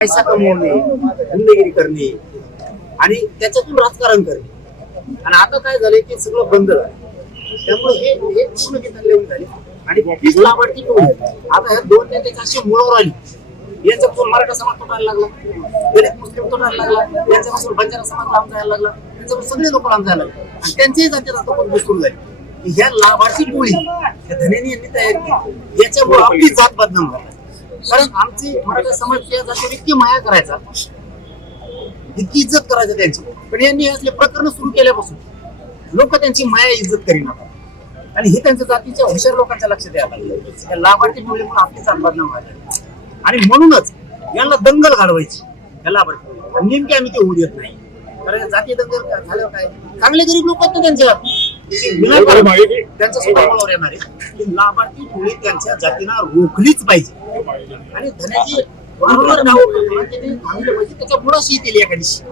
पैसा कमवणे, गुंडगिरी करणे आणि त्याच्यातून राजकारण करणे. आणि आता काय झालंय की सगळं बंद झालं. त्यामुळे हे पूर्ण घेऊन झाले आणि तीच लाभार्थी टोळी आता ह्या दोन नेत्याची अशी मुळावर आली. यांच्यापासून मराठा समाज तुटायला लागला, दलित मुस्लिम तुटायला लागला, यांच्यापासून बंजारा समाज लांब जायला लागला, यांच्यापासून सगळे लोक लांब जायला लागले आणि त्यांचीही जाती आता सुरू झाली की ह्या लाभार्थी टोळी या धन्यानी यांनी तयार केली. याच्यामुळे आपली जात बदनाम झाली. कारण आमची मराठा समाज या जातीवर इतकी माया करायचा, इतकी इज्जत करायचं त्यांची, पण यांनी असले प्रकरण सुरू केल्यापासून लोक त्यांची माया इज्जत करीना आणि हे त्यांच्या जातीच्या हुशार लोकांच्या लक्षात यायला लागलं. या लाभार्थी टोळीमुळे आपली जात बदनाम व्हायला आणि म्हणूनच यांना दंगल घडवायची या लाभार्थी. नेमके आम्ही ते होऊ देत नाही. कारण जाती दंगल झाल्यावर काय चांगले गरीब लोक आहेत त्यांच्या त्यांच्या स्वभावावर येणार आहे की लाभार्थी टोळी त्यांच्या जातीला रोखलीच पाहिजे आणि धन्याची वारंवार नाव त्याच्या मुळाशी येतील एखादी.